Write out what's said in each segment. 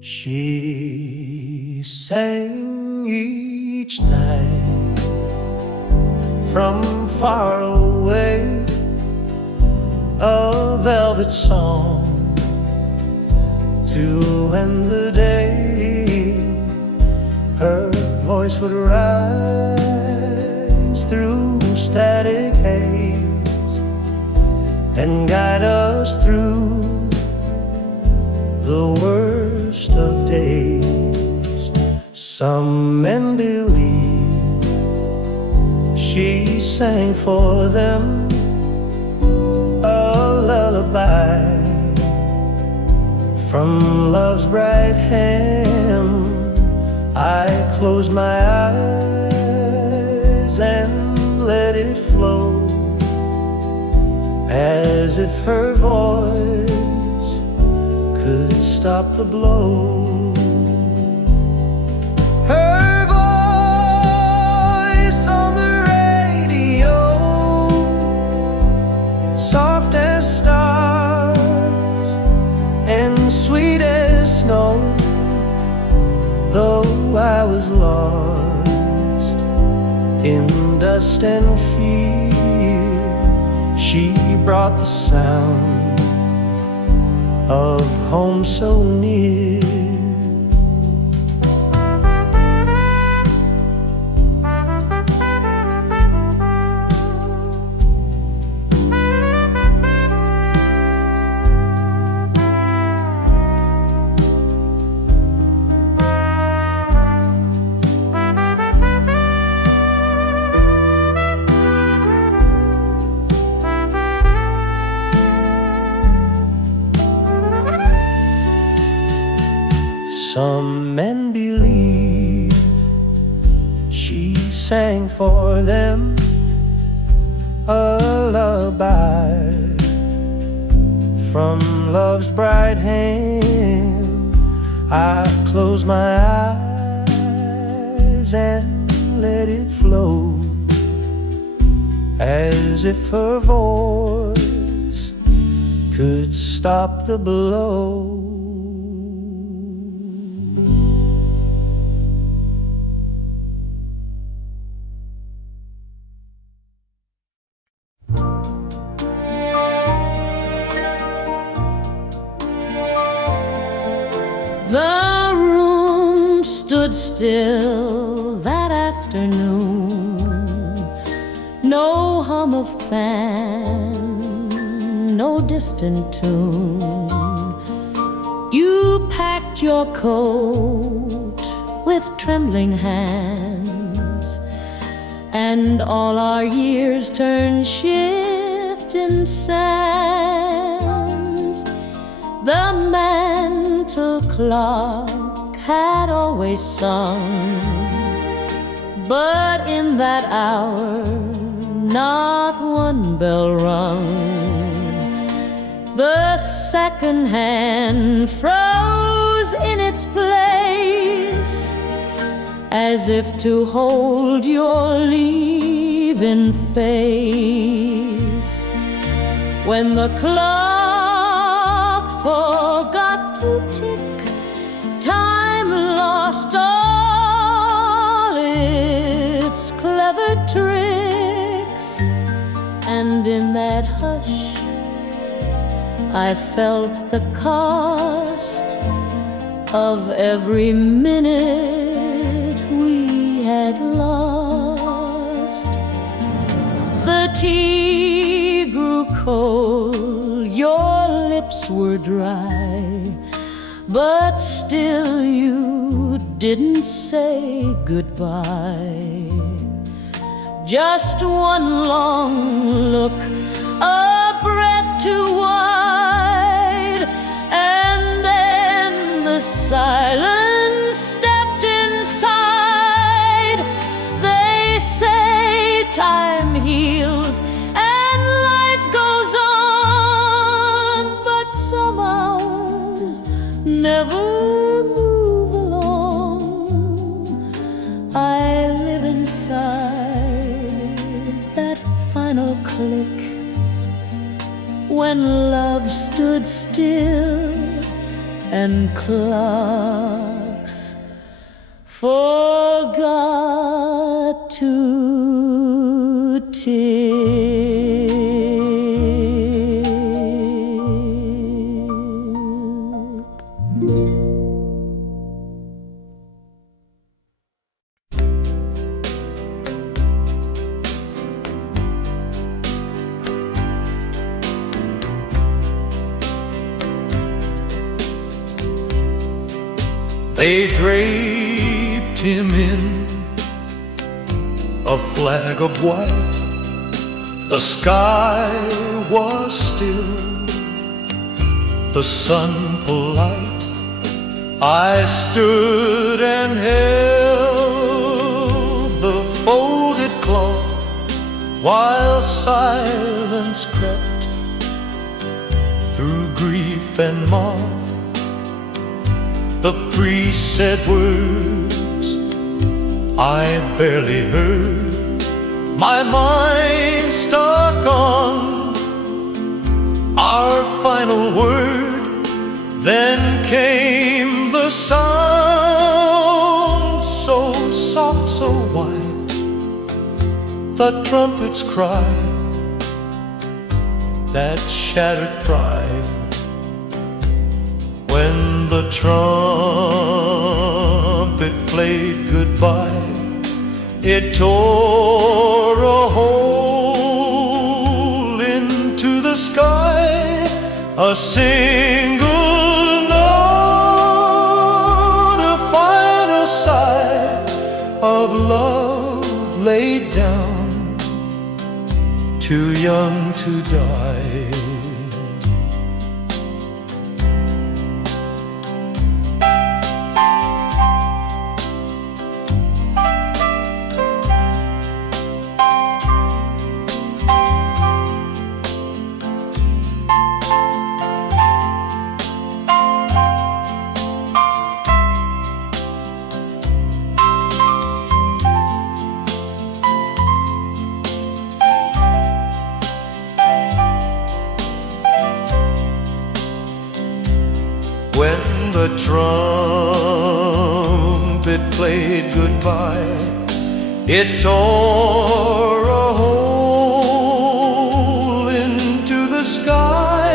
She sang each night from far away, a velvet song to end the day. Her voice would rise through static haze and guide us through the worst of days. Some men believe she sang for them a lullaby from love's bright hem. I closed my eyes and let it flow, as if her voice could stop the blow. Her voice on the radio, soft as stars and sweet as snow. Though I was lost in dust and fear, she brought the sound of home so near. Some men believe she sang for them a lullaby from love's bright hand. I closed my eyes and let it flow, as if her voice could stop the blow. The room stood still that afternoon. No hum of fan, no distant tune. You packed your coat with trembling hands, and all our years turned shifting sands. The mantel clock had always sung, but in that hour not one bell rung. The second hand froze in its place, as if to hold your leaving face. When the clock forgot to tick, time lost all its clever tricks, and in that hush I felt the cost of every minute we had lost. The tea grew cold, your lips were dry, but still you didn't say goodbye. Just one long look, a breath too wide, and then the silence stepped inside. They say time heals and life goes on, but some hours never move along. I live inside that final click when love stood still and clocks forgot to tick. They draped him in a flag of white. The sky was still, the sun polite. I stood and held the folded cloth while silence crept through grief and moth. The priest said words I barely heard. My mind stuck on our final word. Then came the sound, so soft, so wide, the trumpet's cry that shattered pride. When the trumpet played goodbye, it tore a hole into the sky. A single note, a final sigh of love laid down, too young to die. When the trumpet played goodbye, it tore a hole into the sky.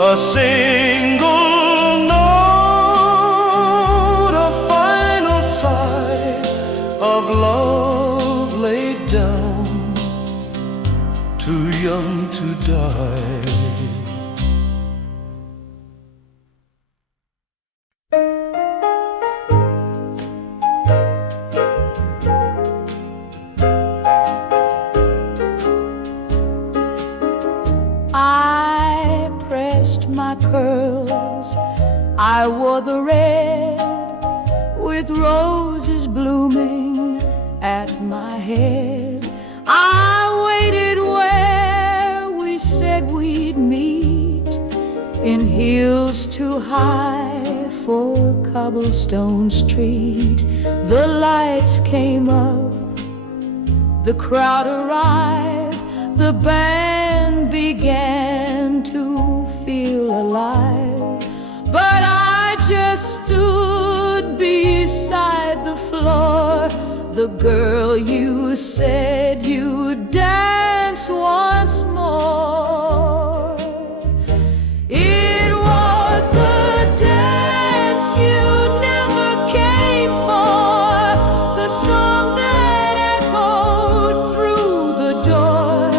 A single note, a final sigh of love laid down, too young to die. I pressed my curls, I wore the red, with roses blooming at my head. I waited where we said we'd meet, in heels too high for cobblestone street. The lights came up, the crowd arrived, the band began to feel alive. But I just stood beside the floor, the girl you said you'd dance once more. It was the dance you never came for, the song that echoed through the door.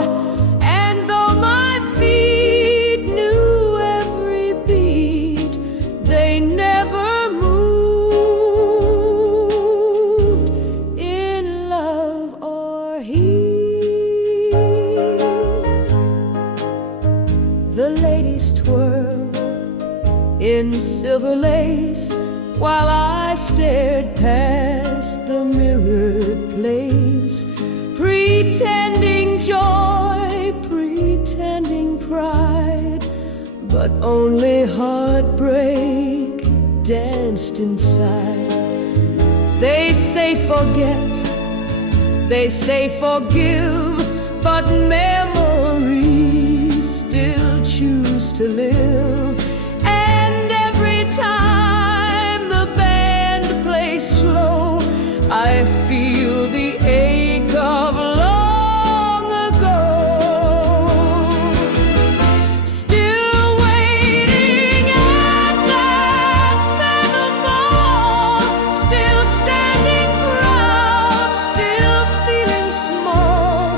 And though my feet knew every beat, they never moved in love or heat. The ladies twirled in silver lace, while I stared past the mirrored place, pretending joy, pretending pride, but only heartbreak danced inside. They say forget, they say forgive, but memories still choose to live. And every time slow, I feel the ache of long ago. Still waiting at that phantom mall, still standing proud, still feeling small.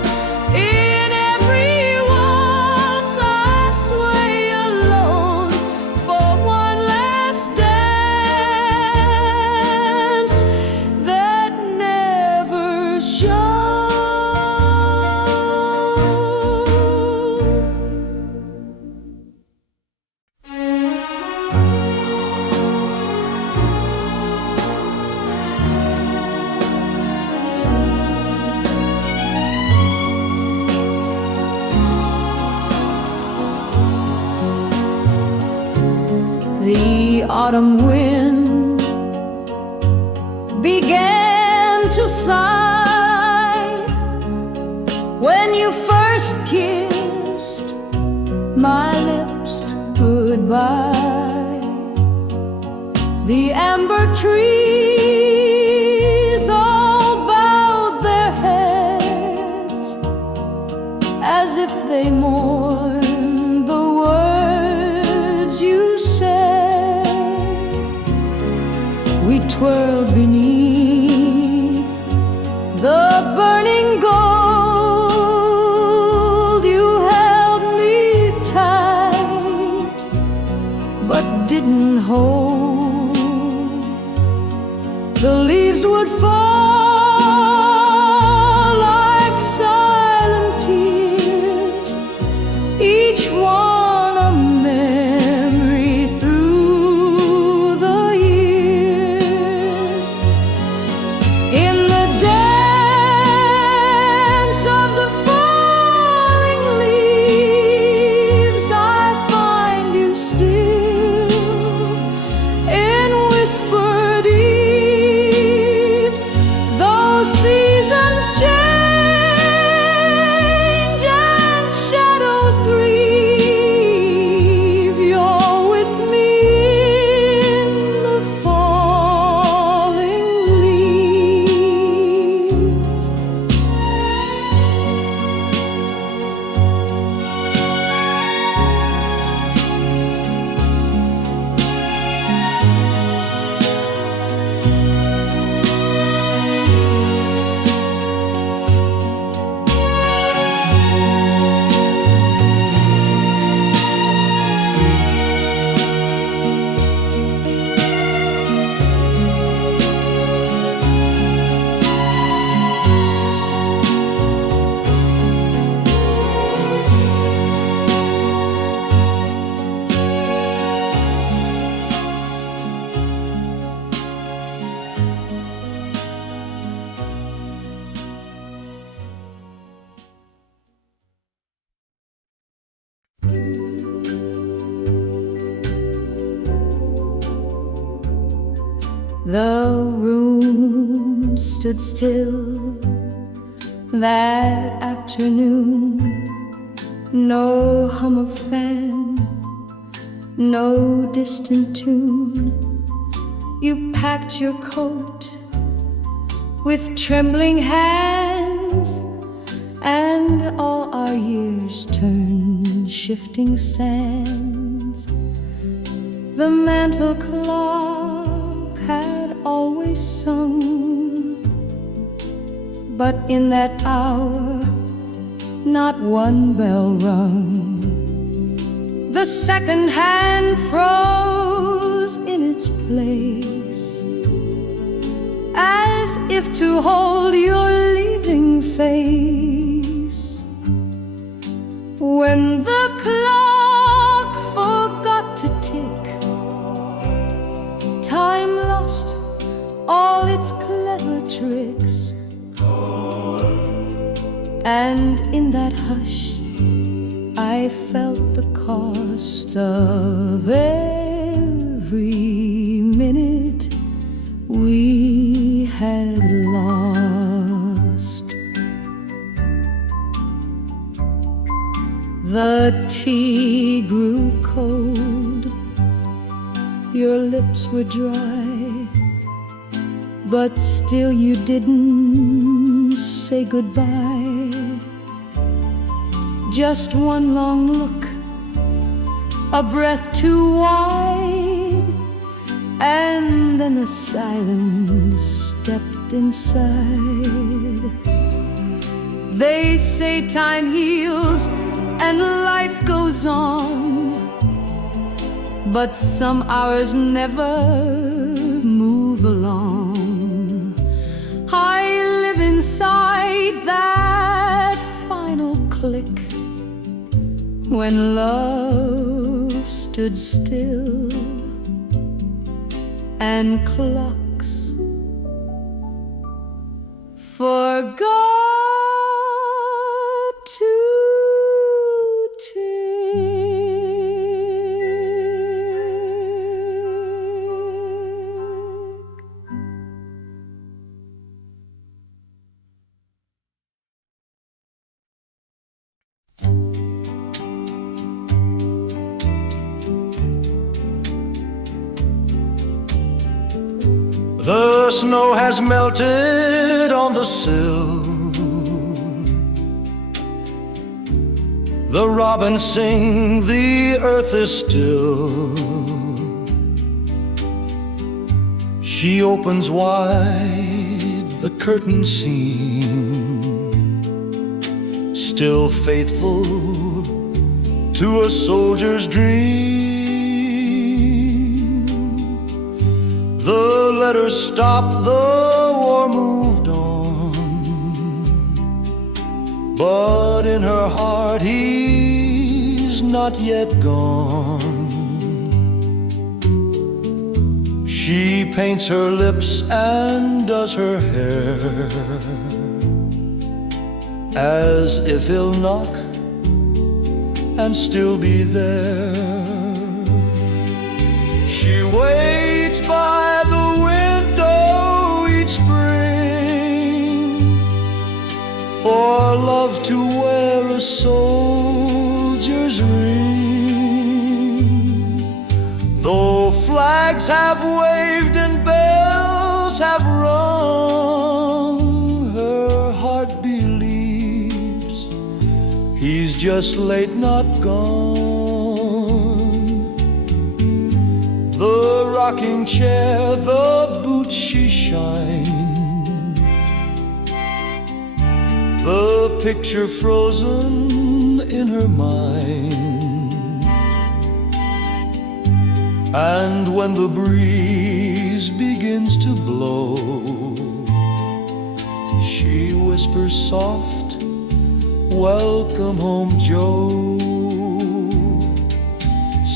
In every waltz I sway alone for one last dance that never shone. The autumn wind began to sigh when you first kissed my lips goodbye. The amber trees all bowed their heads as if they mourned the words you said. We twirled beneath the burning gold. You held me tight, but didn't hold. The leaves would fall like silent tears, each one a memory through the years. In the dance of the falling leaves, I find you still in whispered eaves. Though seasons change and shadows grieve, you're with me in the falling leaves. The room stood still that afternoon. No hum of fan, no distant tune. You packed your coat with trembling hands, and all our years turned shifting sands. The mantel clock had always sung, but in that hour not one bell rung. The second hand froze in its place, as if to hold your leaving face. When the clock forgot to tick, time lost all its clever tricks. And in that hush, I felt the cost of every minute we had lost. The tea grew cold, your lips were dry, but still you didn't say goodbye. Just one long look, a breath too wide, and then the silence stepped inside. They say time heals and life goes on, but some hours never move along. I live inside that final click when love stood still and clocks forgot to The snow has melted on the sill. The robins sing, the earth is still. She opens wide the curtain seam, still faithful to a soldier's dream. The letters stopped, the war moved on, but in her heart he's not yet gone. She paints her lips and does her hair, as if he'll knock and still be there. She waits by the window each spring for love to wear a soldier's ring. Though flags have waved and bells have rung, her heart believes he's just late, not gone. The rocking chair, the boots she shined, the picture frozen in her mind. And when the breeze begins to blow, she whispers soft, "Welcome home, Joe."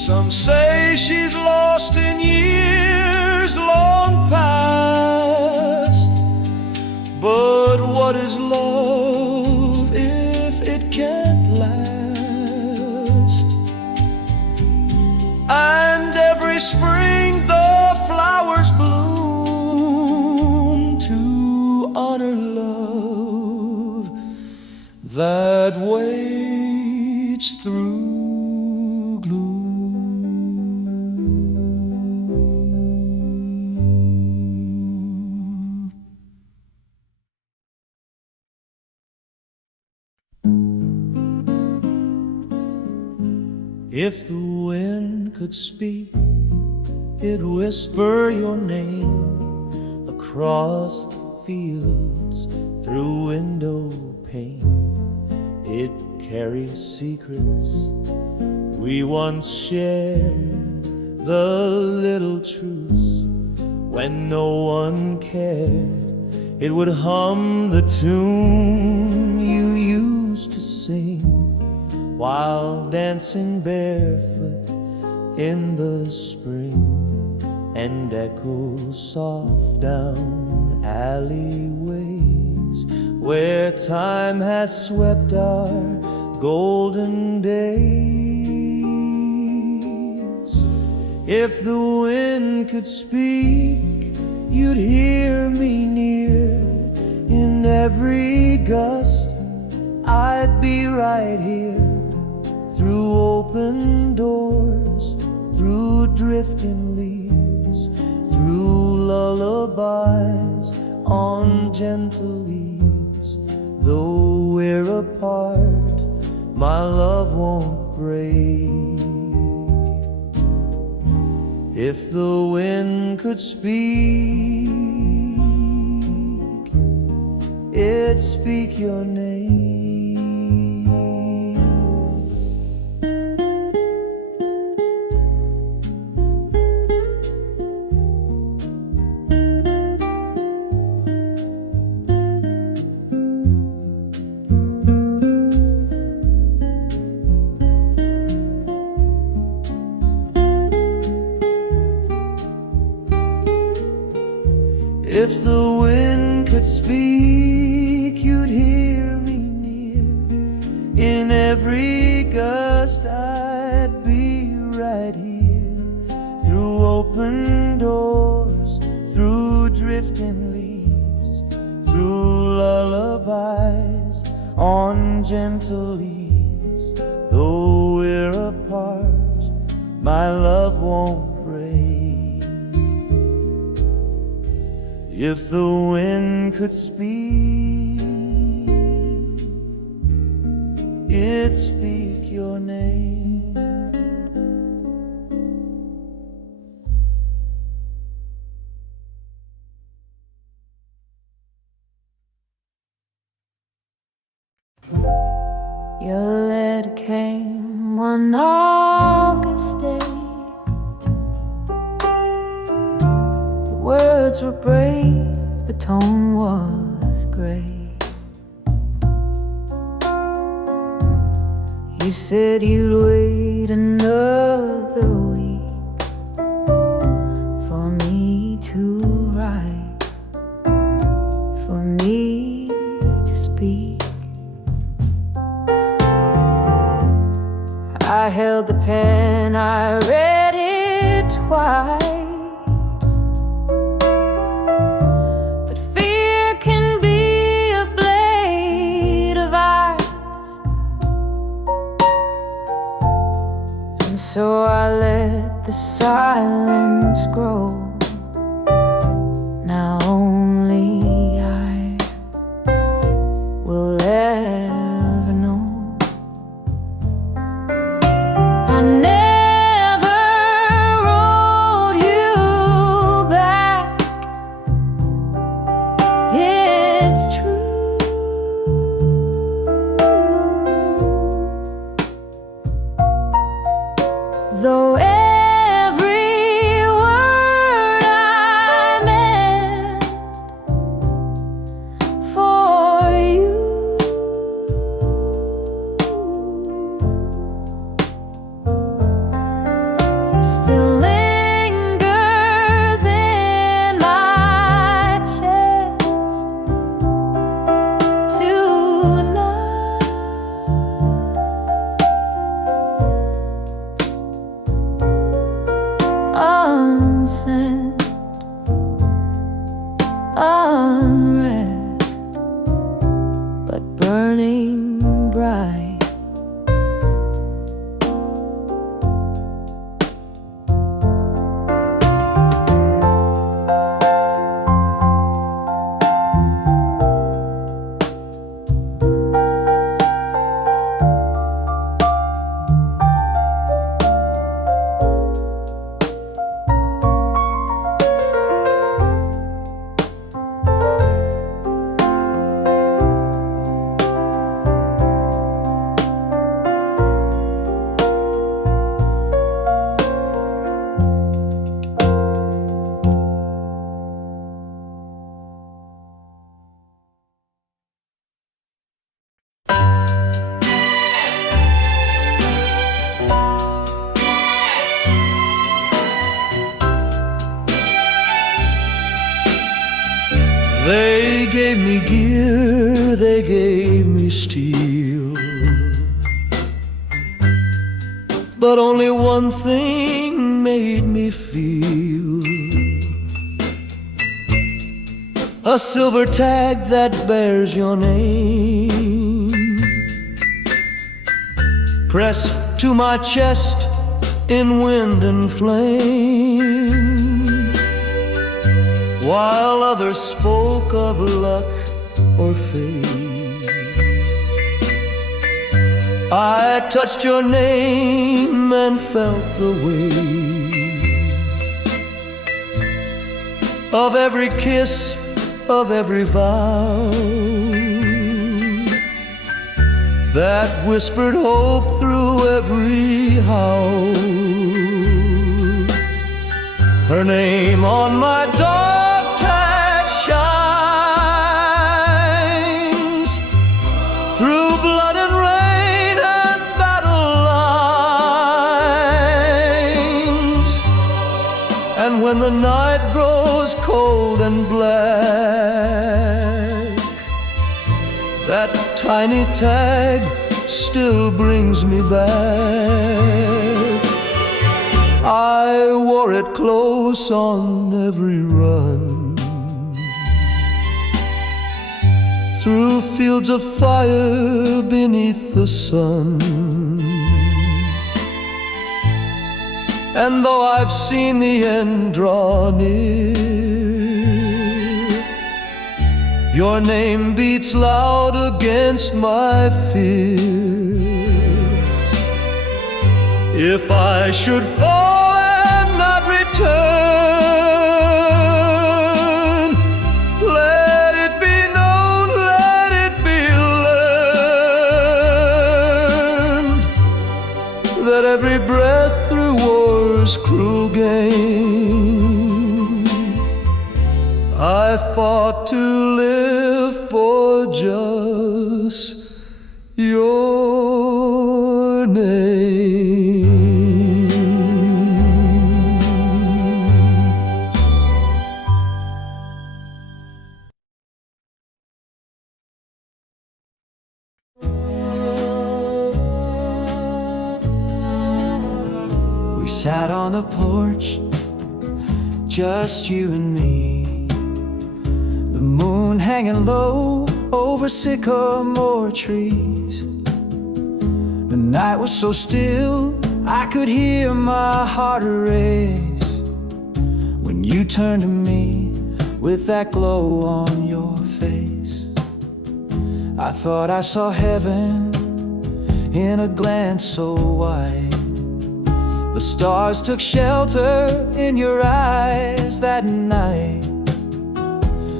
Some say she's lost in years long past, but what is love if it can't last? And every spring the flowers bloom to honor love that waits through gloom. If the wind could speak, it'd whisper your name across the fields through window pane. It carries secrets we once shared, the little truths when no one cared. It would hum the tune you used to sing while dancing barefoot in the spring, and echo soft down alleyways where time has swept our golden days. If the wind could speak, you'd hear me near. In every gust, I'd be right here. Through open doors, through drifting leaves, through lullabies on gentle leaves. Though we're apart, my love won't break. If the wind could speak, it'd speak your name. If the wind could speak, you'd hear me near. In every gust I'd be right here. Through open doors, through drifting leaves, through lullabies on gentle leaves. Though we're apart, my love won't break. If the wind could speak, it'd speak your name. Your letter came one August day. The words were brave, the tone was gray. You said you'd wait another week for me to write, for me to speak. I held the pen, I read it twice. But fear can be a blade of ice, and so I let the silence grow. Now only I will ever know. I never wrote you back, it's true. Though every word I meant for you. Still lingers in my chest tonight. Unsent, unread, but burning bright. They gave me gear, they gave me steel, but only one thing made me feel: a silver tag that bears your name, pressed to my chest in wind and flame. while others spoke of luck or fate. I touched your name and felt the weight of every kiss, of every vow that whispered hope through every howl. Her name on my dog tag shines through blood and rain and battle lines. And when the night grows cold and black, that tiny tag still brings me back. I wore it close on every run, through fields of fire beneath the sun. And though I've seen the end draw near, your name beats loud against my fear. If I should fall and not return, let it be known, let it be learned, that every breath through war's cruel game, I fought to live for just your name. We sat on the porch, just you and me, the moon hanging low over sycamore trees. The night was so still, I could hear my heart race when you turned to me with that glow on your face. I thought I saw heaven in a glance so wide. The stars took shelter in your eyes that night.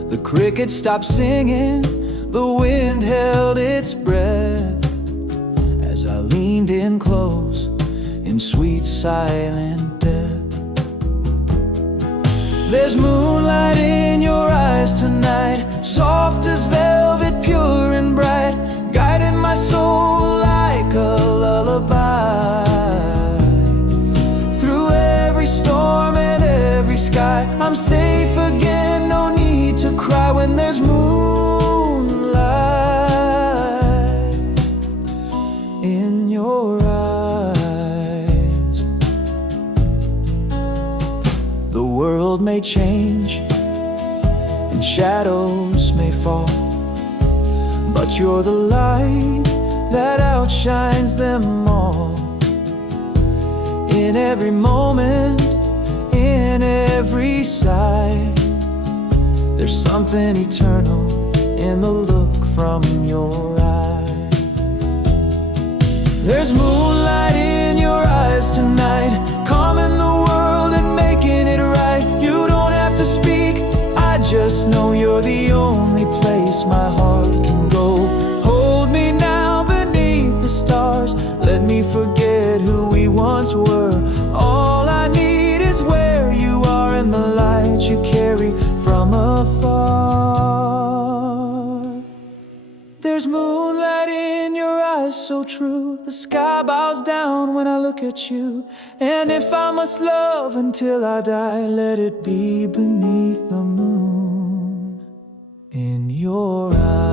The crickets stopped singing, the wind held its breath as I leaned in close in sweet silent death. There's moonlight in your eyes tonight, soft as velvet, pure and bright, guiding my soul like a lullaby. Through every storm and every sky, I'm safe again, no need to cry when there's moonlight in your eyes. The world may change and shadows may fall, but you're the light that outshines them all. In every moment, in every sigh, there's something eternal in the look from your eye. There's moonlight in your eyes tonight, calming the world and making it right. You don't have to speak, I just know you're the only place my heart can go. Hold me now beneath the stars, let me forget who we once were. All I need is where you are and the light you carry from afar. There's moonlight in your eyes so true, the sky bows down when I look at you. And if I must love until I die, let it be beneath the moon in your eyes.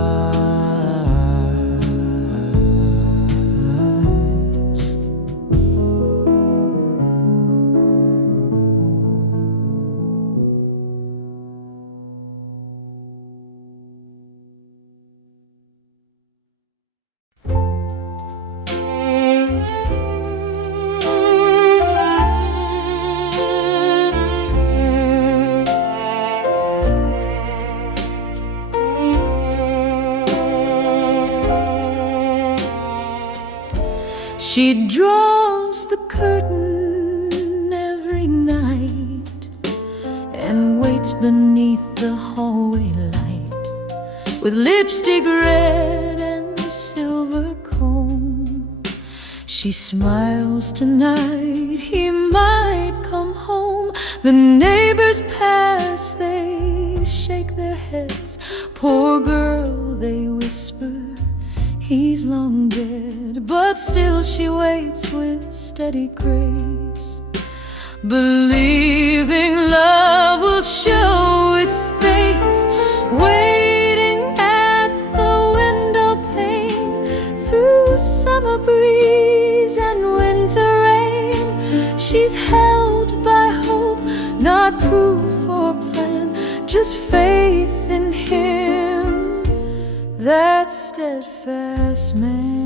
She draws the curtain every night and waits beneath the hallway light with lipstick red and silver comb. She smiles tonight, he might come home. The neighbors pass, they shake their heads. Poor girl, they whisper, he's long dead. But still she waits with steady grace, believing love will show its face. Waiting at the window pane, through summer breeze and winter rain, she's held by hope, not proof or plan, just faith in him, that steadfast man.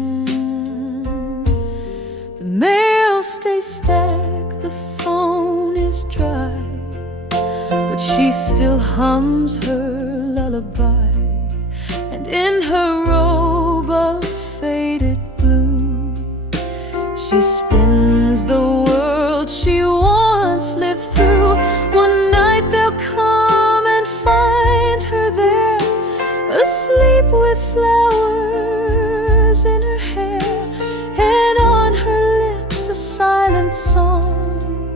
The mail stays stacked, the phone is dry, but she still hums her lullaby. And in her robe of faded blue, she spins the world she once lived through. One night they'll come and find her there, asleep with flowers in her hair, and on her lips a silent song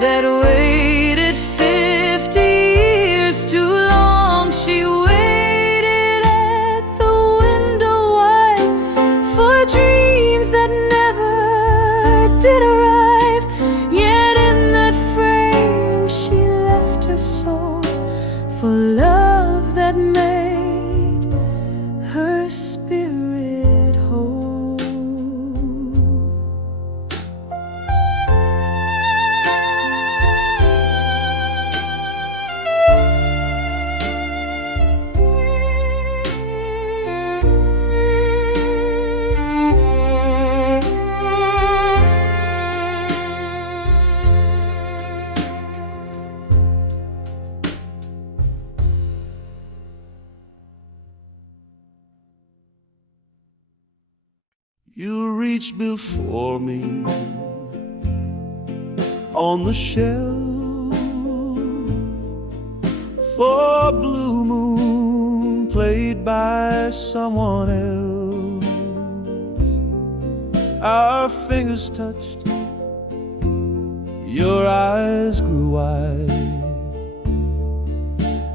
that waited 50 years too long. She waited at the window wide for dreams that never did arrive. Yet in that frame she left her soul for love that made her spirit whole. You reached before me on the shelf for a blue moon played by someone else. Our fingers touched, your eyes grew wide,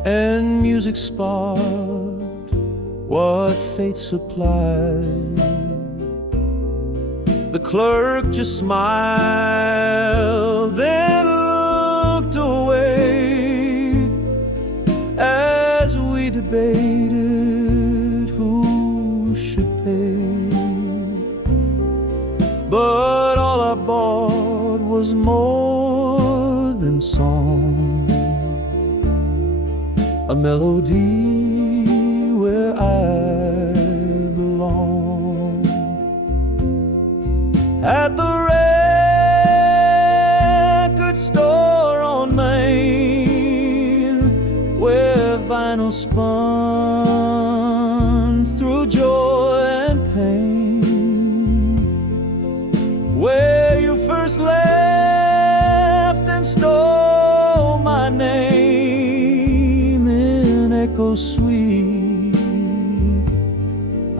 and music sparked what fate supplied. The clerk just smiled, then looked away as we debated who should pay. But all I bought was more than song, a melody where I belong. At the record store on Main, where vinyl spun through joy and pain, where you first left and stole my name in echo sweet,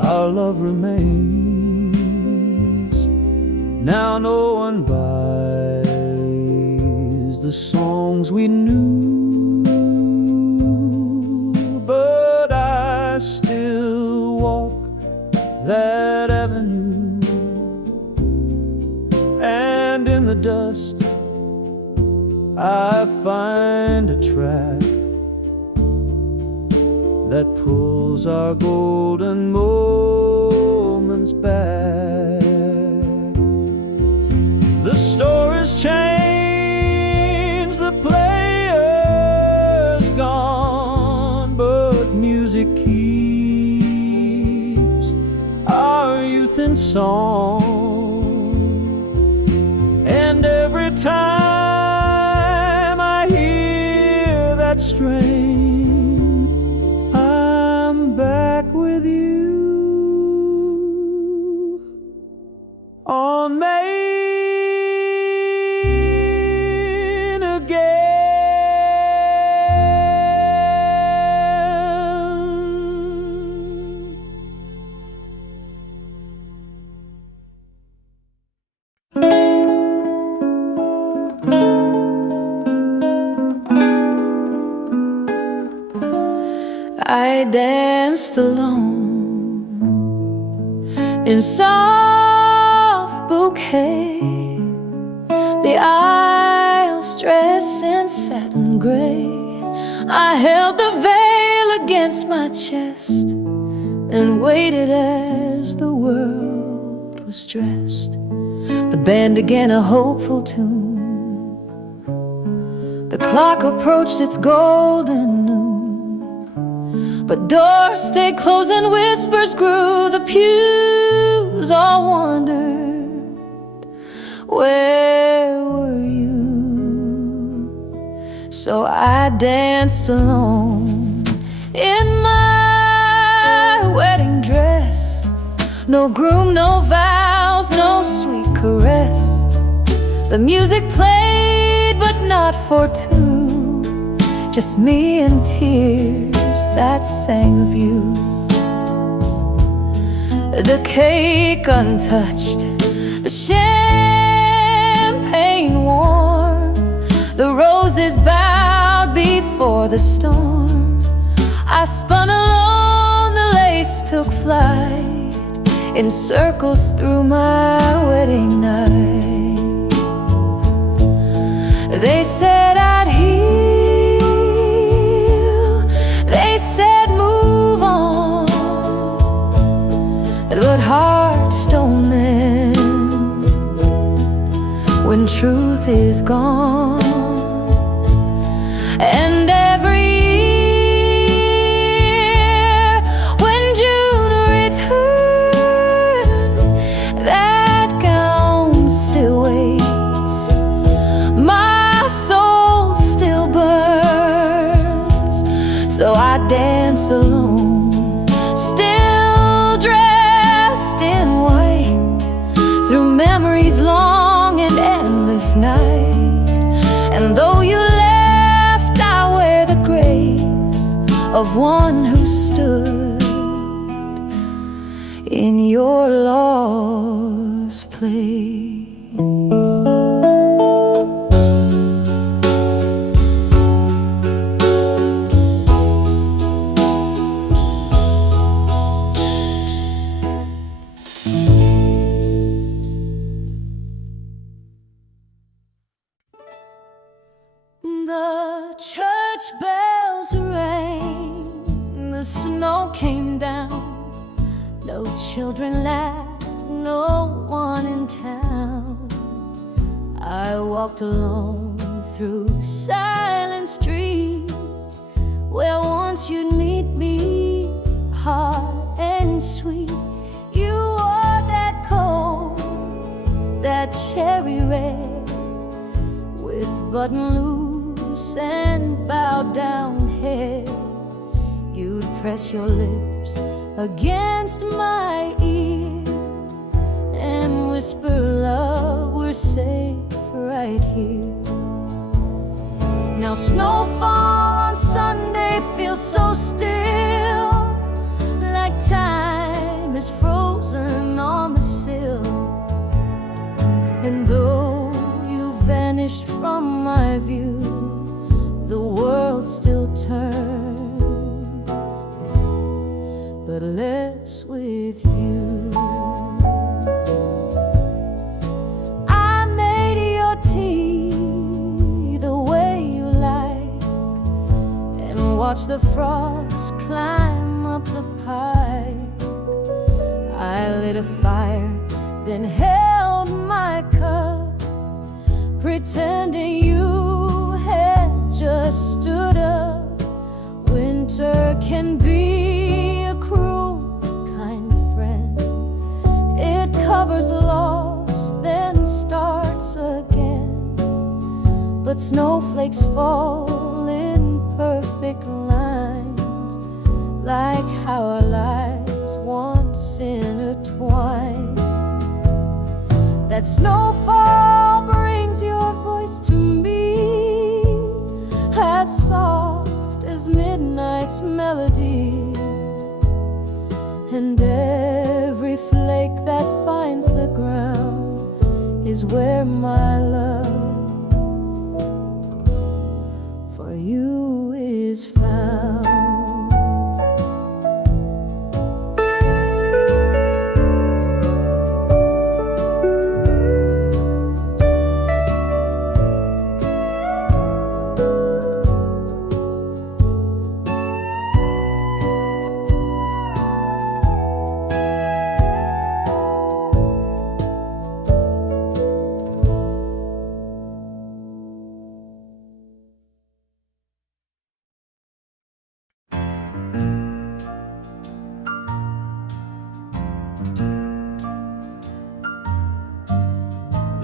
our love remains. Now no one buys the songs we knew, but I still walk that avenue, and in the dust I find a track that pulls our golden moments back. The stories change, the player's gone, but music keeps our youth in song. And every time I hear that strain, I'm back with you. I danced alone in soft bouquet, the aisles dressed in satin gray. I held the veil against my chest and waited as the world was dressed. The band began a hopeful tune. The clock approached its golden noon, but doors stayed closed and whispers grew. The pews all wondered, where were you? So I danced alone in my wedding dress. No groom, no vows, no sweet caress. The music played, but not for two, just me and tears that sang of you. The cake untouched, the champagne warm, the roses bowed before the storm. I spun alone, the lace took flight in circles through my wedding night. They said I'd heal, they said move on, but hearts don't mend when truth is gone. And every year when June returns, that gown still waits, my soul still burns. So I dance alone, still dressed in white, through memories long and endless night. And though you left, I wear the grace of one who stood in your lost place. The church bells rang, the snow came down, no children laughed, no one in town. I walked alone through silent streets, where once you'd meet me, hot and sweet. You wore that coat, that cherry red, with button loose and bowed down head. You'd press your lips against my ear and whisper, love, we're safe right here. Now snowfall on Sunday feels so still, like time is frozen on the sill. And though you vanished from my view, the world still turns, but less with you. I made your tea the way you like, and watched the frost climb up the pipe. I lit a fire, then held my cup, pretending you just stood up. Winter can be a cruel kind of friend. It covers loss, then starts again. But snowflakes fall in perfect lines, like how our lives once intertwined. That snowfall brings your voice to me, as soft as midnight's melody. And every flake that finds the ground is where my love for you is found.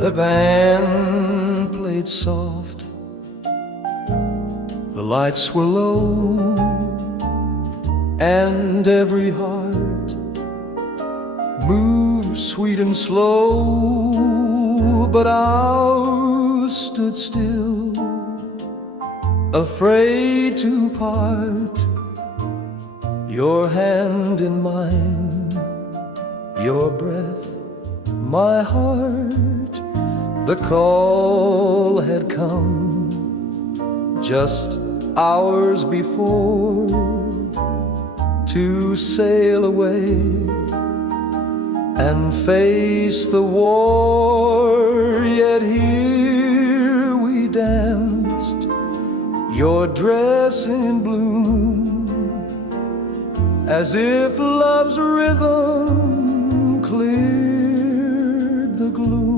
The band played soft, the lights were low, and every heart moved sweet and slow. But ours stood still, afraid to part. Your hand in mine, your breath, my heart. The call had come just hours before to sail away and face the war. Yet here we danced, your dress in bloom, as if love's rhythm cleared the gloom.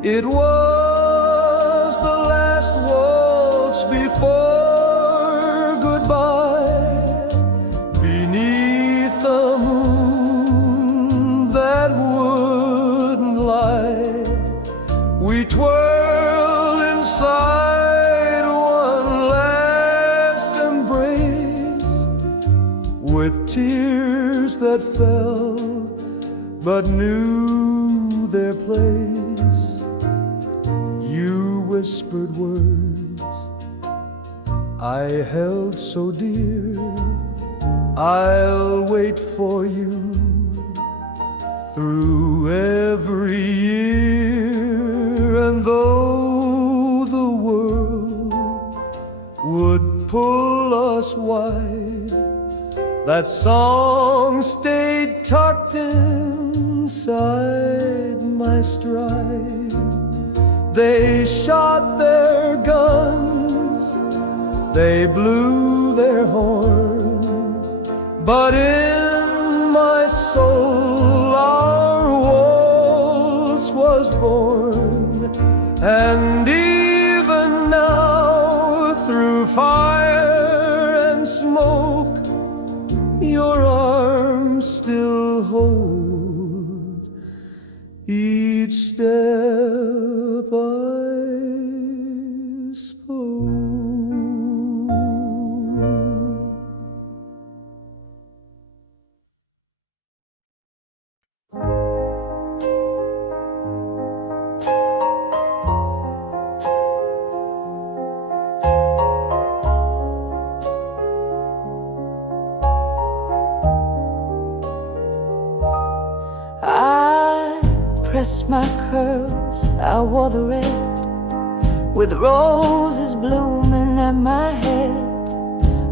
It was the last waltz before goodbye, beneath the moon that wouldn't lie. We twirled inside one last embrace, with tears that fell but knew their place. You whispered words I held so dear. I'll wait for you through every year. And though the world would pull us wide, that song stayed tucked inside my stride. They shot their guns, they blew their horn, but in my soul our waltz was born. And even now, through fire and smoke, your arms still hold each step I spoke. Pressed my curls, I wore the red, with roses blooming at my head.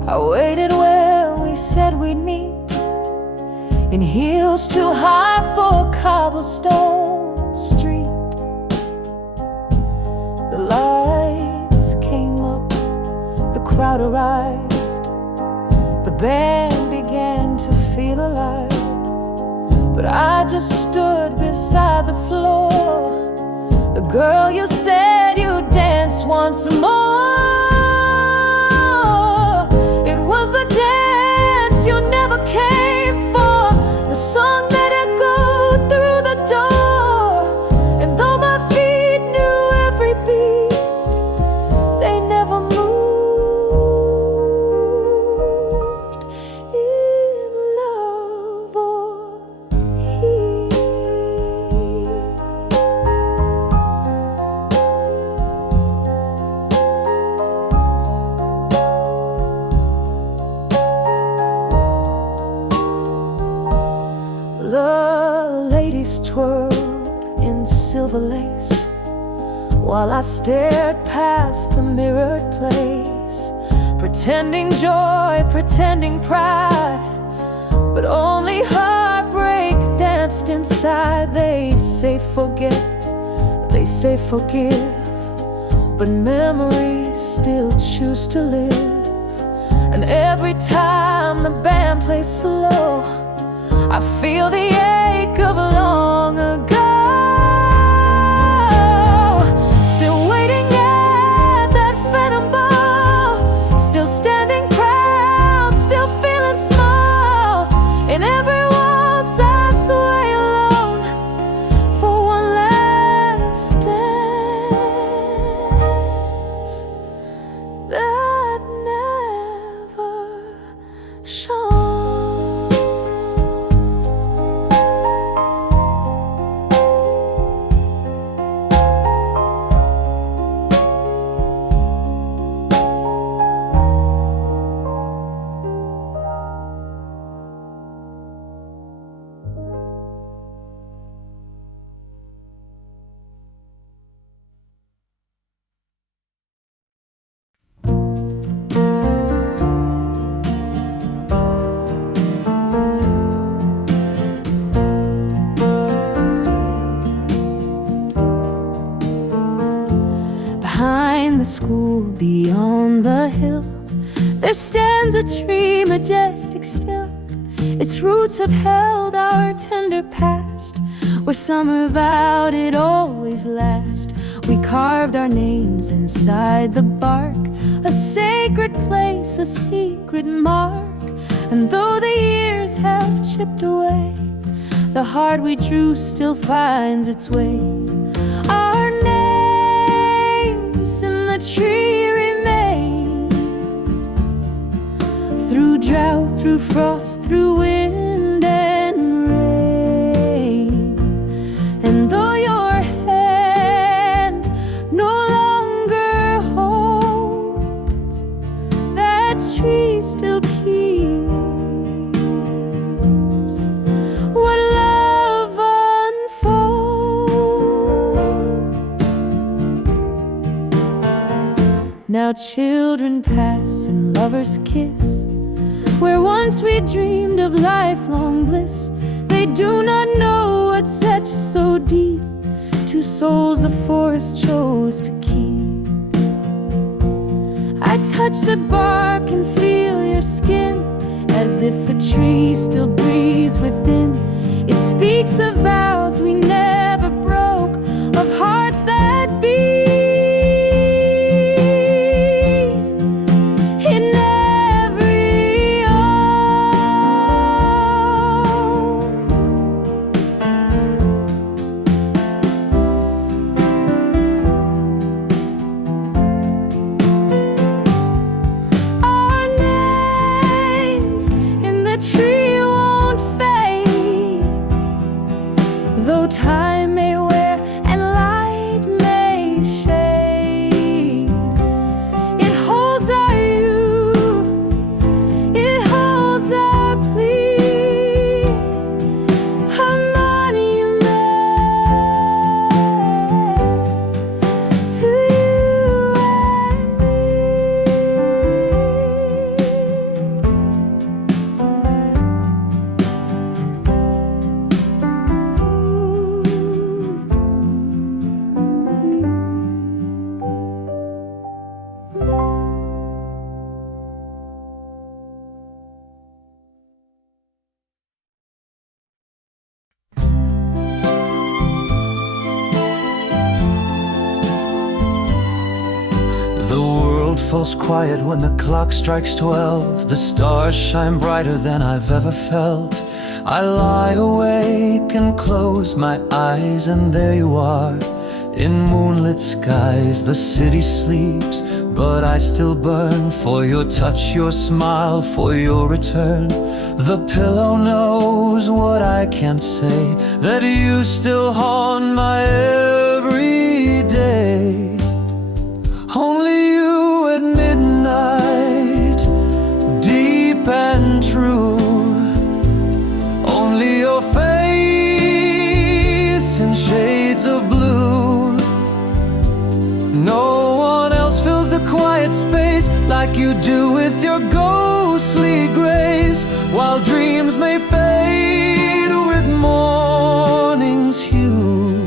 I waited where we said we'd meet, in heels too high for a cobblestone street. The lights came up, the crowd arrived, the band began to feel alive. But I just stood beside the floor, the girl you said you'd dance once more. It was the dance you never came for, the song that echoed through the door. And though my feet knew every beat, they never moved. In love or the ladies twirled in silver lace, while I stared past the mirrored place, pretending joy, pretending pride, but only heartbreak danced inside. They say forget, they say forgive, but memories still choose to live. And every time the band plays slow, I feel the ache of long ago. Still waiting at that phantom ball, still standing proud, still feeling small. In every waltz I sway alone for one last school beyond the hill, there stands a tree majestic still. Its roots have held our tender past, where summer vowed it'd always last. We carved our names inside the bark, a sacred place, a secret mark. And though the years have chipped away, the heart we drew still finds its way. Our names in the tree remain, through drought, through frost, through wind and rain. And though your hand no longer holds, that tree still keeps what love unfolds. Now children pass and lovers kiss, where once we dreamed of lifelong bliss. They do not know what sets so deep two souls the forest chose to keep. I touch the bark and feel your skin, as if the tree still breathes within. It speaks of vows we never broke, of hearts that beat in every oak. Our names in the tree won't fade, though time may wear and light may shade. It holds our youth, it holds our plea, a monument to you and me. The world falls quiet when the clock strikes 12. The stars shine brighter than I've ever felt. I lie awake and close my eyes, and there you are. In moonlit skies, the city sleeps, but I still burn for your touch, your smile, for your return. The pillow knows what I can't say, that you still haunt my every day. Only you at midnight, deep and true. Only your face in shades of blue. No one else fills the quiet space like you do with your ghostly grace. While dreams may fade with morning's hue,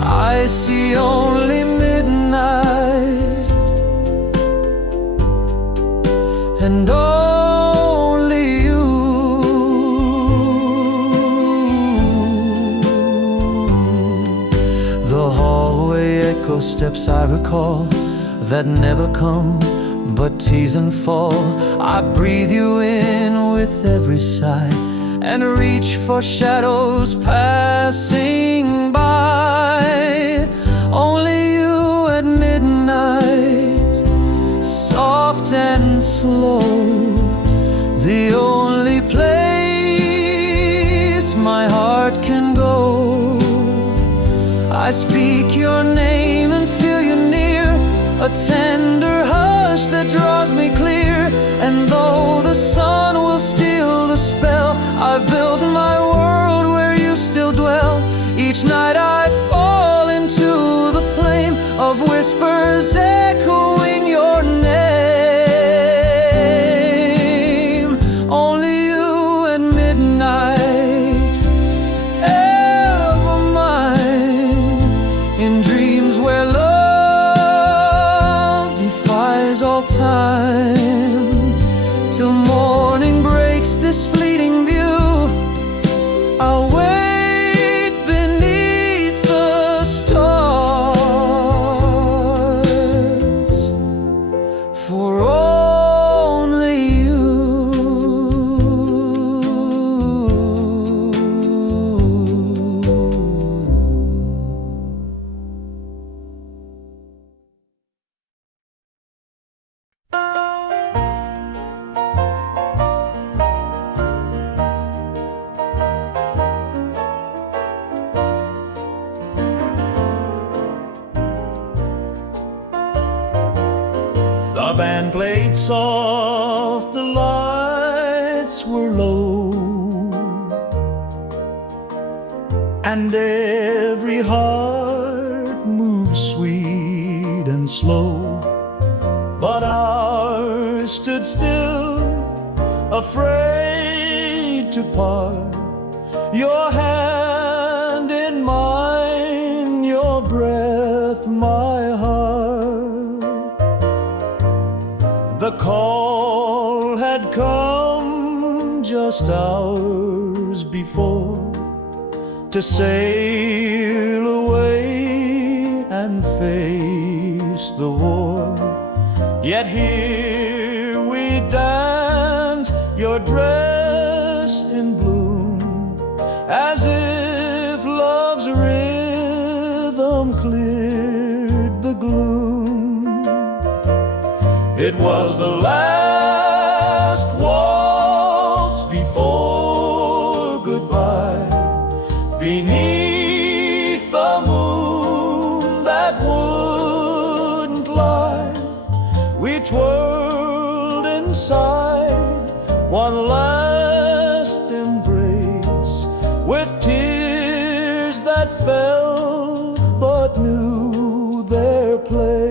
I see only midnight, and only you. The hallway echo steps I recall, that never come but tease and fall. I breathe you in with every sigh, and reach for shadows passing by. Only you at midnight, soft and slow, the only place my heart can go. I speak your name and feel you near, a tender hush that draws me clear. And though the sun will steal the spell, I've built my world where you still dwell. Each night I fall into the flame of whispers echoing your name. Only you at midnight, ever mine, in dreams where love time. Till morning breaks this fleeting view, I'll wait beneath the stars for only you. The band played soft, the lights were low, and every heart moved sweet and slow. But ours stood still, afraid to part. Your hand in mine, your breath my heart. The call had come just hours before to sail away and face the war. Yet here we dance, your dress in bloom, as if love's rhythm cleared the gloom. It was the last waltz before goodbye, beneath the moon that wouldn't lie. We twirled inside one last embrace, with tears that fell but knew their place.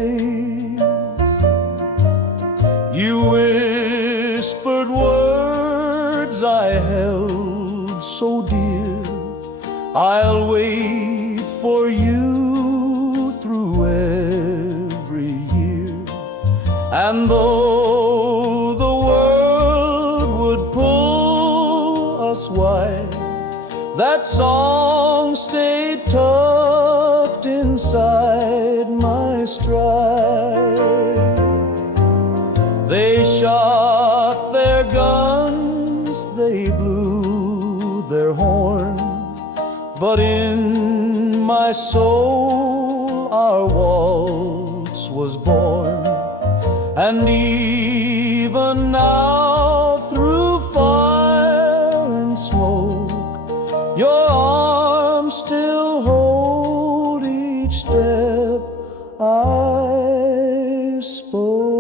You whispered words I held so dear, I'll wait for you through every year. And though the world would pull us wide, that song stayed tucked inside my stride. They shot their guns, they blew their horn, but in my soul our waltz was born. And even now, through fire and smoke, your arms still hold each step I spoke.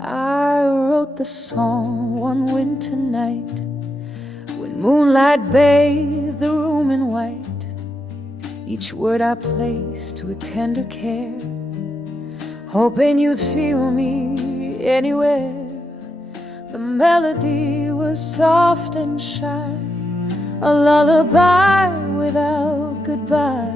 I wrote the song one winter night, when moonlight bathed the room in white. Each word I placed with tender care, hoping you'd feel me anywhere. The melody was soft and shy, a lullaby without goodbye.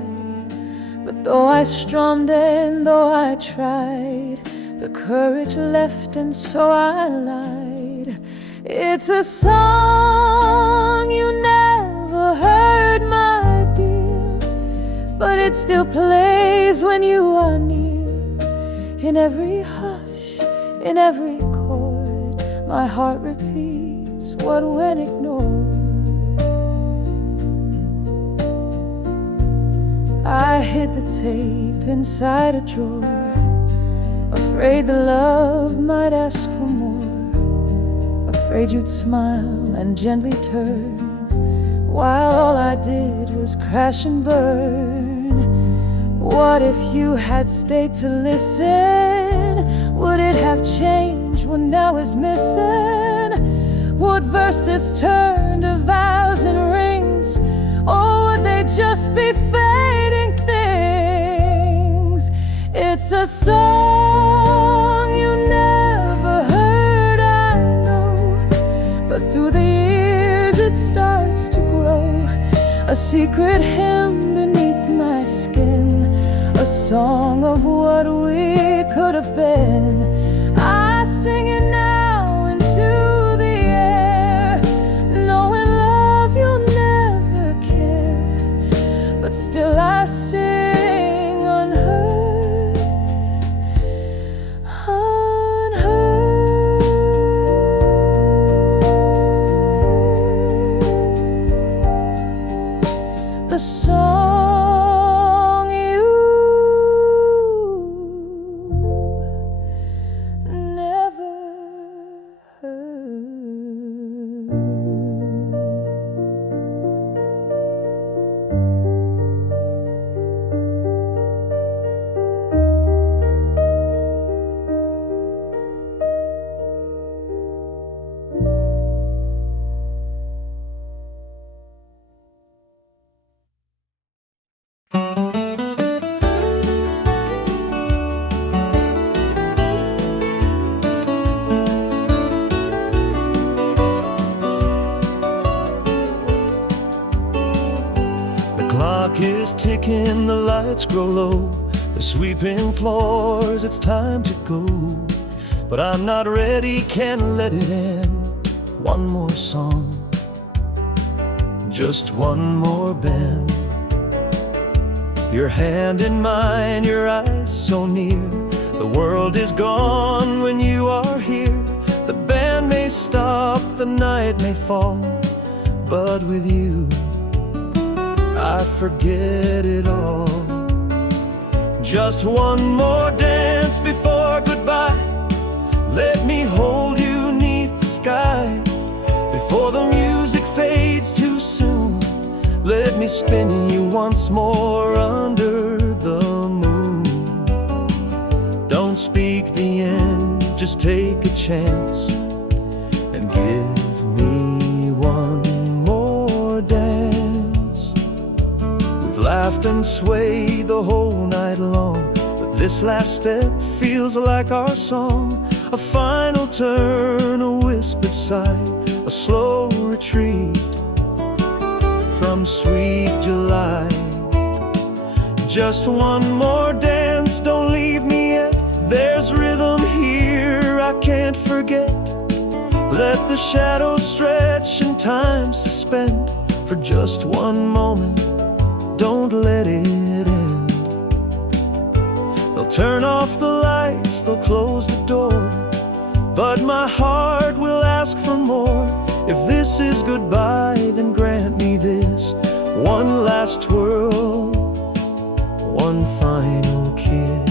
But though I strummed and though I tried, the courage left and so I lied. It's a song you never heard, my dear, but it still plays when you are near. In every hush, in every chord, my heart repeats what went ignored. I hid the tape inside a drawer, afraid the love might ask for more, afraid you'd smile and gently turn, while all I did was crash and burn. What if you had stayed to listen? Would it have changed what now is missing? Would verses turn to vows and rings, or would they It's a song you never heard, I know, but through the years it starts to grow, a secret hymn beneath my skin, a song of what we could have been. I sing it now into the air, knowing love you'll never care, but still I sing unheard, unheard. The song you never heard. The clock is ticking, the lights grow low, the sweeping floors, it's time to go. But I'm not ready, can't let it end. One more song, just one more bend. Your hand in mine, your eyes so near. The world is gone when you are here. The band may stop, the night may fall, but with you I'd forget it all. Just one more dance before goodbye. Let me hold you 'neath the sky. Before the music fades too soon, let me spin you once more under the moon. Don't speak the end, just take a chance and give me one more dance. We've laughed and swayed the whole night long, but this last step feels like our song. A final turn, a whispered sigh, a slow retreat from sweet July. Just one more dance, don't leave me yet. There's rhythm here I can't forget. Let the shadows stretch and time suspend for just one moment. Don't let it end. They'll turn off the lights, they'll close the door, but my heart will ask for more. If this is goodbye, then grant me this one last twirl, one final kiss.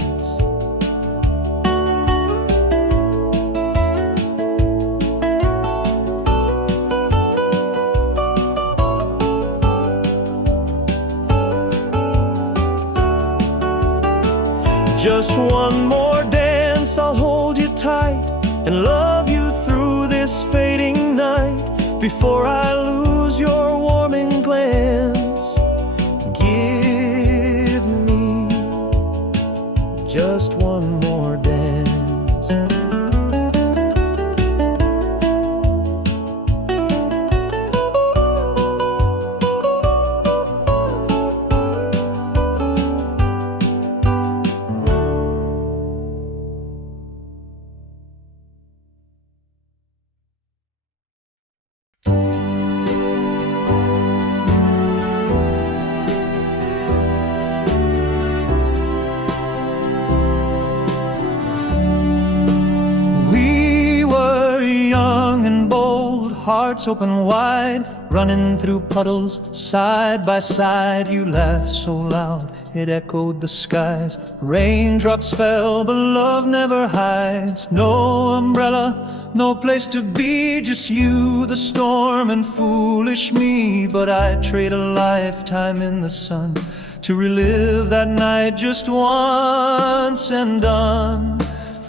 Just one more dance, I'll hold you tight and love you through this fading night. Before I lose your warming glance, give me just one more dance. Hearts open wide, running through puddles, side by side. You laughed so loud, it echoed the skies. Raindrops fell, but love never hides. No umbrella, no place to be, just you, the storm, and foolish me. But I'd trade a lifetime in the sun to relive that night just once and done.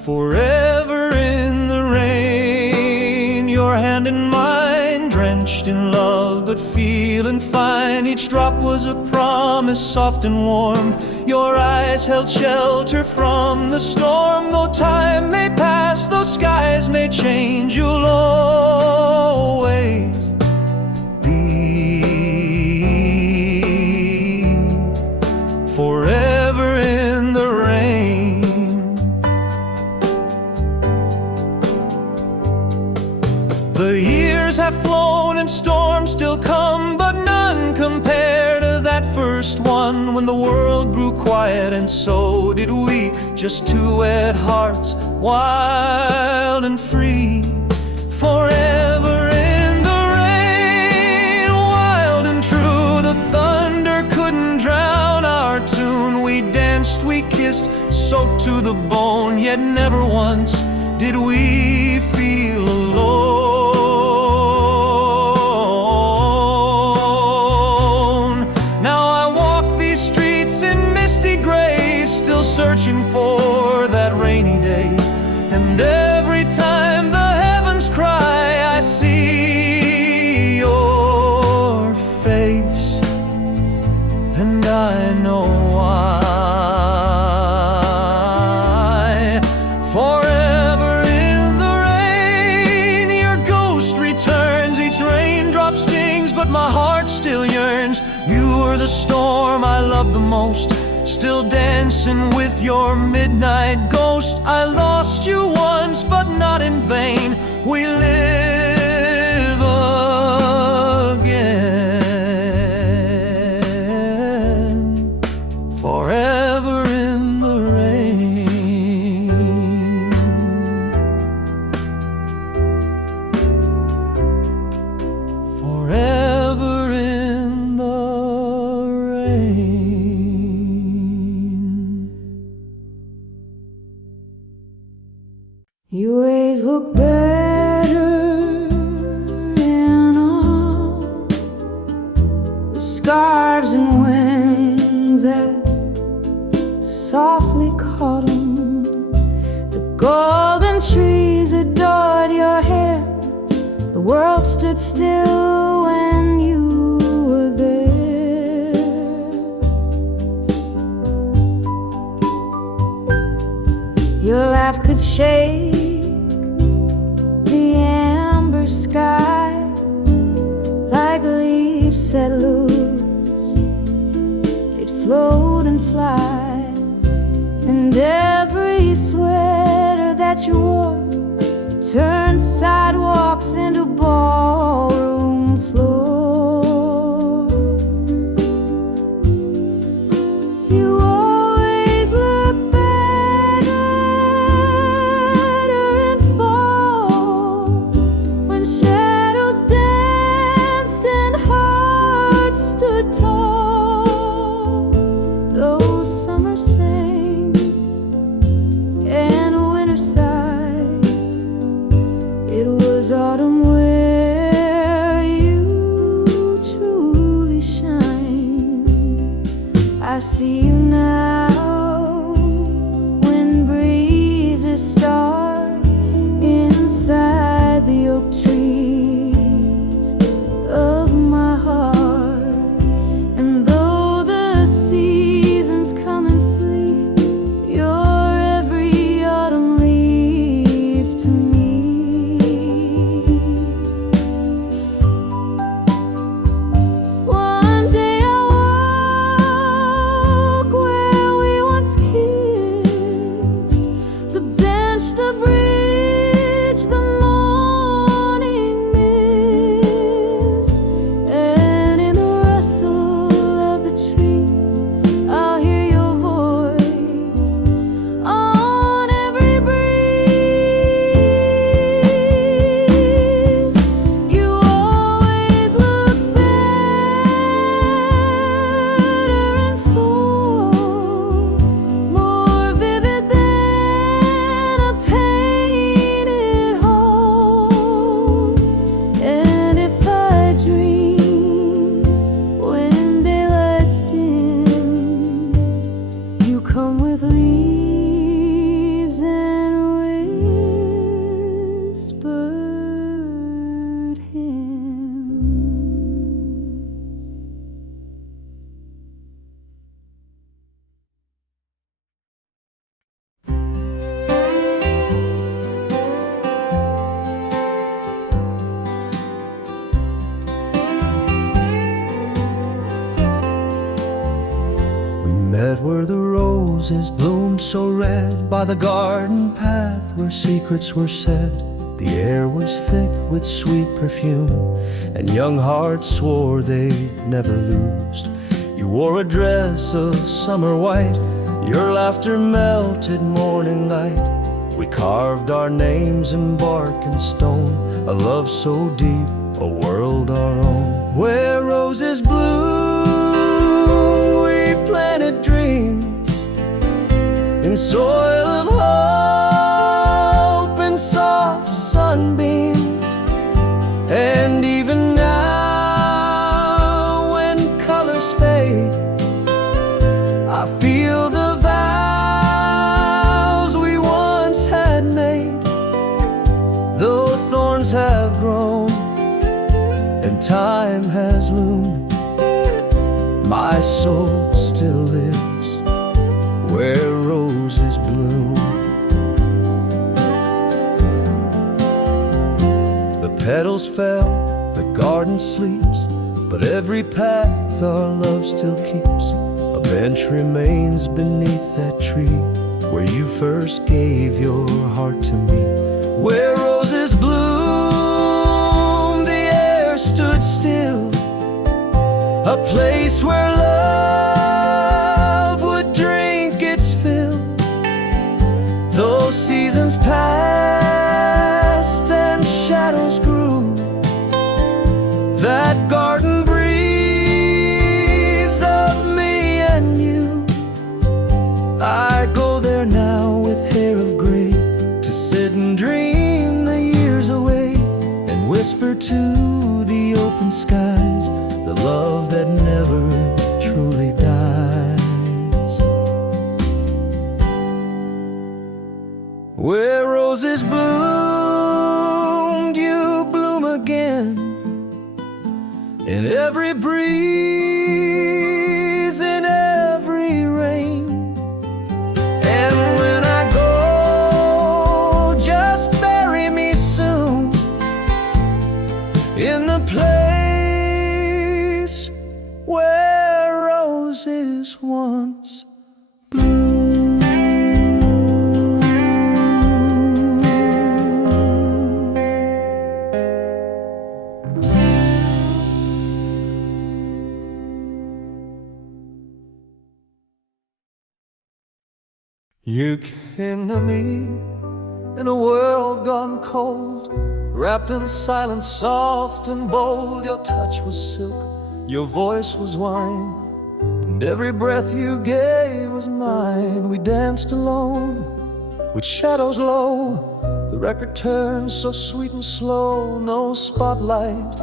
Forever in the rain, your hand in mine, drenched in love but feeling fine. Each drop was a promise, soft and warm. Your eyes held shelter from the storm. Though time may pass, though skies may change, you'll always be forever in the rain. The years have flown and storms still come, but none compare to that first one, when the world grew quiet and so did we. Just two wet hearts, wild and free, forever in the rain. Wild and true, the thunder couldn't drown our tune. We danced, we kissed, soaked to the bone, yet never once did we feel alone. Searching for that rainy day, and every time the heavens cry, I see your face, and I know why. Forever in the rain, your ghost returns. Each raindrop stings, but my heart still yearns. You were the storm I loved the most, still dancing with your midnight ghost. I lost you once, but not in vain. We live again, forever in the rain. Forever in the rain. You always look better in all the scarves and winds that softly caught 'em. The golden trees adored your hair. The world stood still when you were there. Your laugh could shake the amber sky like leaves set loose. They'd float and fly, and every sweater that you wore turned sidewalks into ballroom floor. You always look better in fall, when shadows danced and hearts stood tall. Those summers sang and winter sighed. It was autumn where you truly shine. I see you now when breezes start inside the oak trees of my heart. And though the seasons come and flee, you're every autumn leaf to me. One day I'll walk where Yet where the roses bloomed so red, by the garden path where secrets were said, the air was thick with sweet perfume, and young hearts swore they'd never lose. You wore a dress of summer white, your laughter melted morning light. We carved our names in bark and stone, a love so deep, a world our own. Where roses bloom, we planted dreams in soil of hope and soft sunbeams. And even now, when colors fade, I feel the vows we once had made. Though thorns have grown and time has loomed, my soul still lives where roses bloom. The petals fell, the garden sleeps, but every path our love still keeps. A bench remains beneath that tree where you first gave your heart to me. Where roses bloom, the air stood still, a place where love would drink its fill. Those seasons passed and shadows grew, that garden breathes of me and you. I go there now with hair of gray, to sit and dream the years away, and whisper to the open skies the love that never truly dies. Where roses bloomed, you bloom again, in every breeze, in every rain. And when I go, just bury me soon in the place where roses once bloomed. You came to me in a world gone cold, wrapped in silence, soft and bold. Your touch was silk, your voice was wine, and every breath you gave was mine. We danced alone, with shadows low. The record turned so sweet and slow. No spotlight,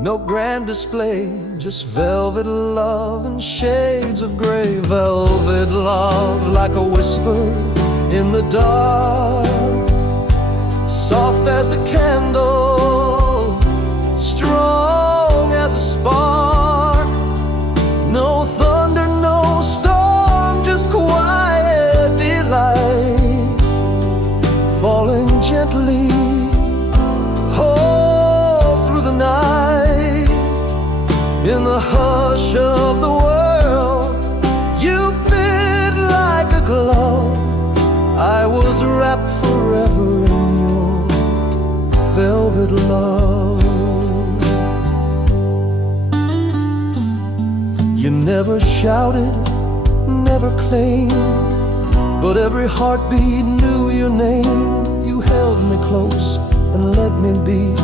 no grand display, just velvet love and shades of gray. Velvet love like a whisper in the dark, soft as a candle, strong as a spark. No thunder, no storm, just quiet delight, falling gently all through the night. In the hush of the world, you fit like a glove. I was wrapped forever in your velvet love. You never shouted, never claimed, but every heartbeat knew your name. You held me close and let me be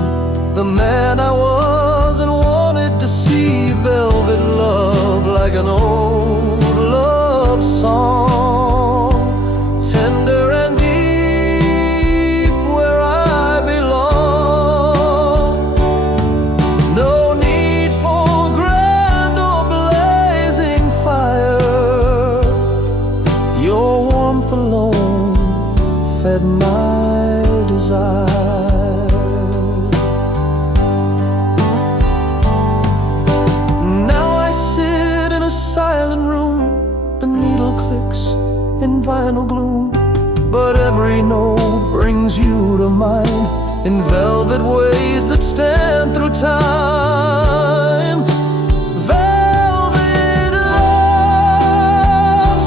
the man I was and wanted to see. Velvet love like an old love song, tender and deep where I belong. No need for grand or blazing fire, your warmth alone fed my desire. In vinyl gloom, but every note brings you to mind in velvet ways that stand through time. Velvet love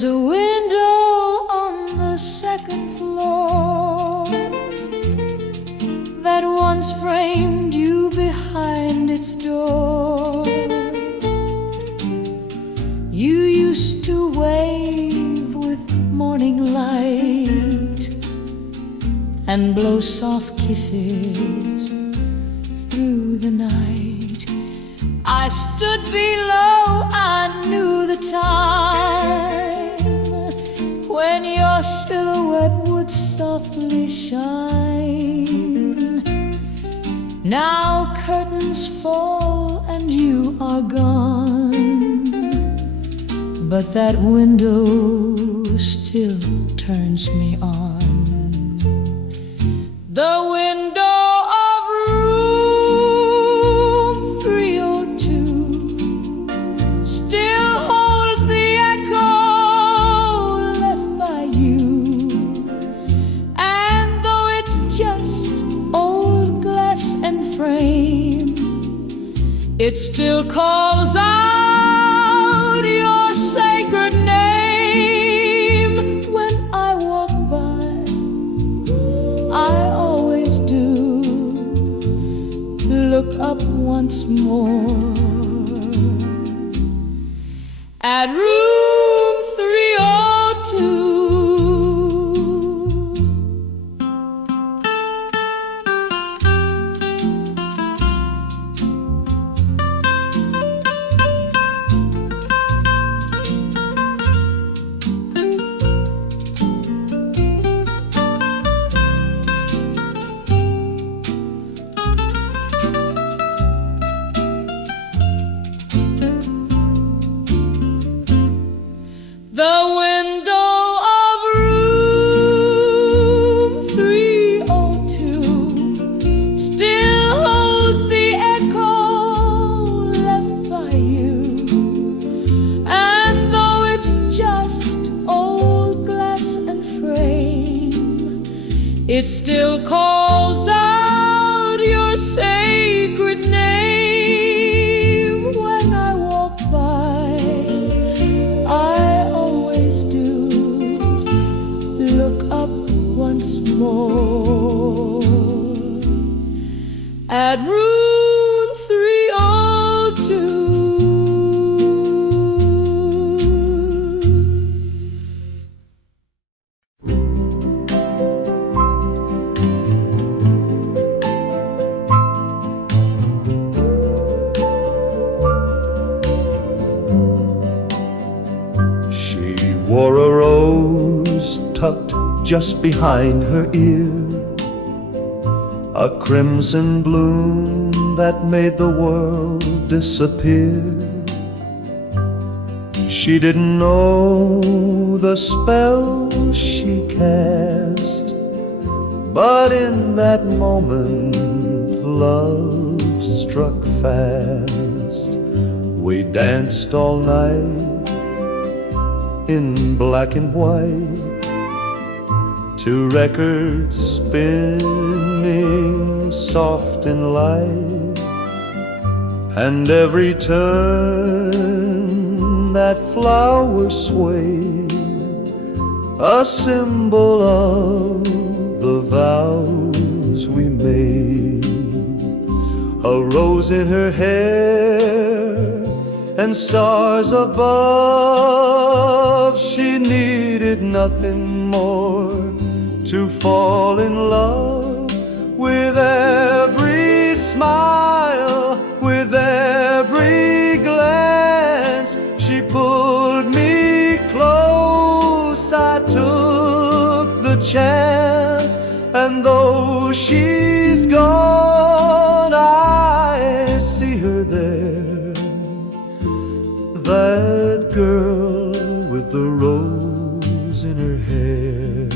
There's a window on the second floor that once framed you behind its door. You used to wave with morning light and blow soft kisses through the night. I stood below, I knew the time when your silhouette would softly shine. Now curtains fall and you are gone, but that window still turns me on. The window of room 302 still holds the echo left by you. And though it's just old glass and frame, it still calls out your sacred name. When I walk by, I always do look up once more at room 302. The window of room 302 still holds the echo left by you. And though it's just old glass and frame, it still calls out your sacred name. When I walk by, I always do look up once more at room 302. She wore a rose tucked just behind her ear, a crimson bloom that made the world disappear. She didn't know the spell she cast, but in that moment love struck fast. We danced all night in black and white, to records spinning soft and light. And every turn that flower swayed, a symbol of the vows we made. A rose in her hair and stars above, she needed nothing more to fall in love. With every smile, with every glance, she pulled me close. I took the chance, and though she's gone, I see her there, that girl with the rose in her hair.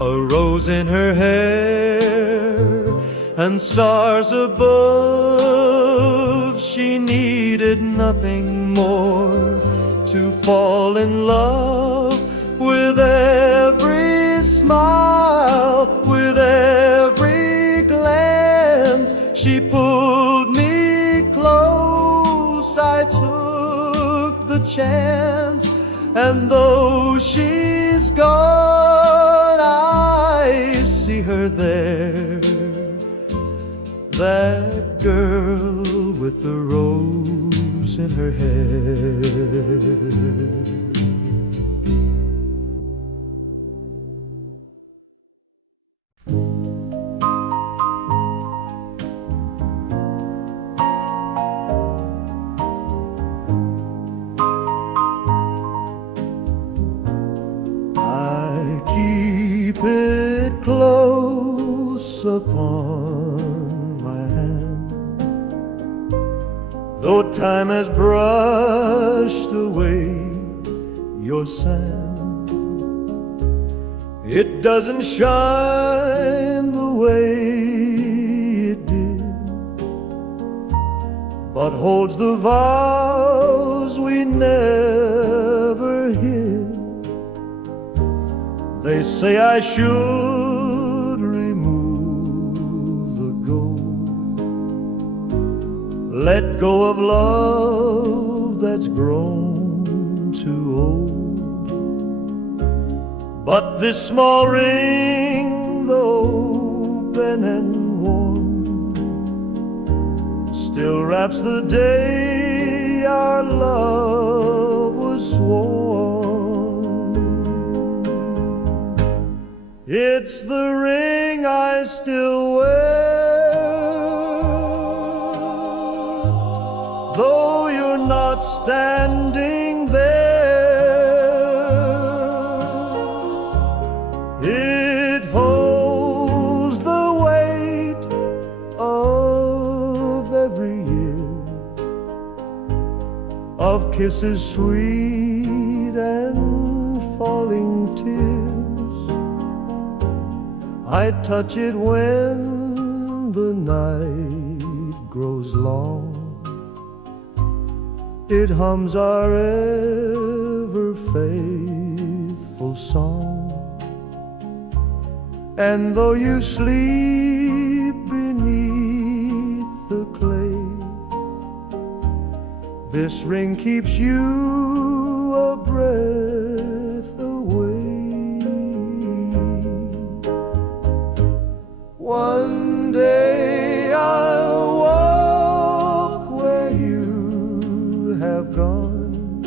a rose in her hair, and stars above. She needed nothing more to fall in love. With every smile, with every glance, she pulled me close. I took the chance, and though she's gone, I see her there, that girl with the rose in her hair. I keep it close upon my hand, though time has brushed away your sand. It doesn't shine the way it did, but holds the vows we never hid. They say I should remove the gold, let go of love that's grown too old. But this small ring, though open and worn, still wraps the day our love was sworn. It's the ring I still wear, though you're not standing there. It holds the weight of every year, of kisses sweet and falling tears. I touch it when the night grows long. It hums our ever faithful song. And though you sleep beneath the clay, this ring keeps you a breath away. One day I'll walk where you have gone,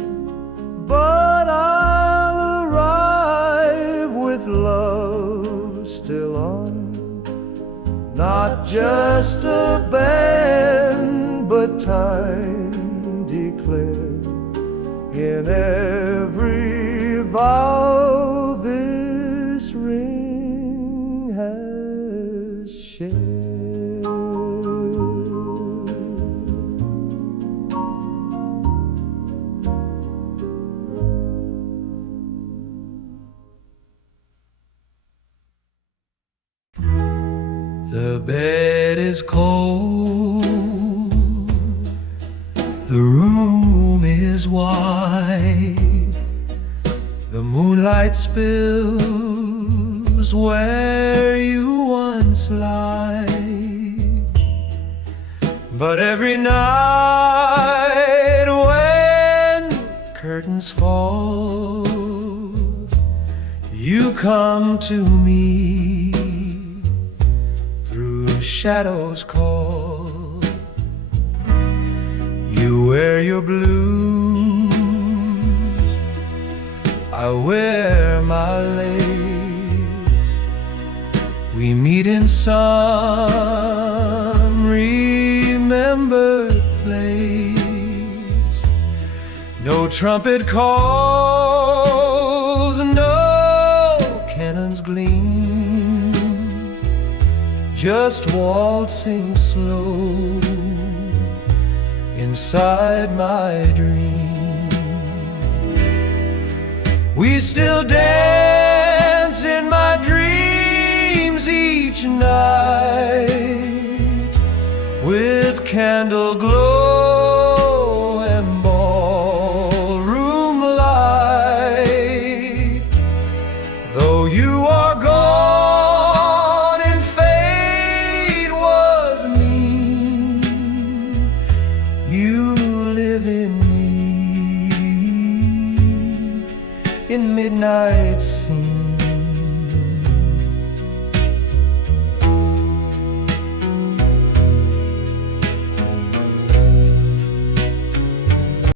but I'll arrive with love still on. Not just a band, but time declared in every vow this ring has shared. The bed is cold, the room is wide, the moonlight spills where you once lied. But every night when curtains fall, you come to me, through shadows call. You wear your blues, I wear my lace. We meet in some remembered place. No trumpet calls, no cannons gleam, just waltzing slow inside my dream. We still dance in my dream each night with candle glow and ballroom light. Though you are gone and fate was mean, you live in me in midnight scene.